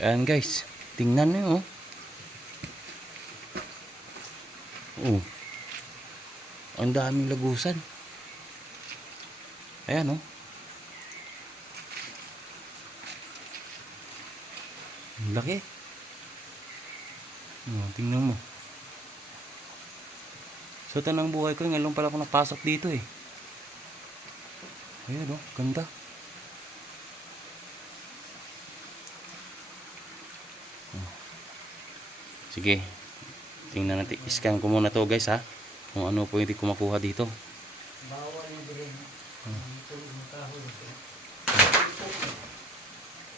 Ayan guys, tingnan nyo oh. Ang daming lagusan. Ayan oh. Ang laki. Tingnan mo. Sa tanang buhay ko, ngayon pala ako napasok dito eh. Ayan oh, ganda. Sige, tingnan natin. Scan ko muna to guys ha. Kung ano po hindi ko makuha dito.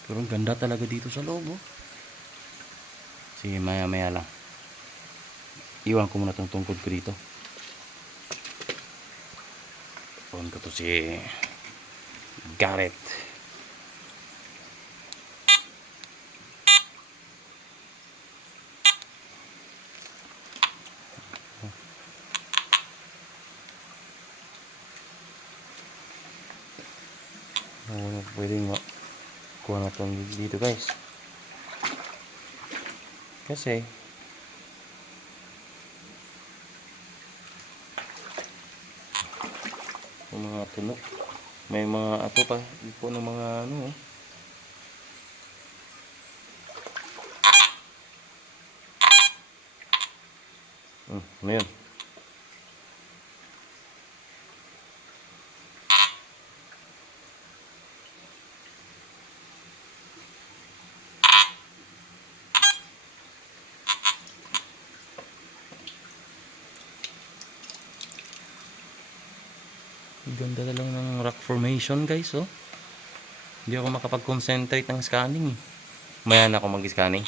Pero ang ganda talaga dito sa loob oh. Sige, maya maya lang. Iwan ko muna tong tungkod ko dito. Iwan ko to si Garrett. Pwedeng kuha na itong dito guys, kasi yung mga tunok, may mga ato pa po ng mga ano ano yun. Ganda na lang ng rock formation guys oh. Hindi ako makapag-concentrate ng scanning eh. Maya na ako mag-scanning.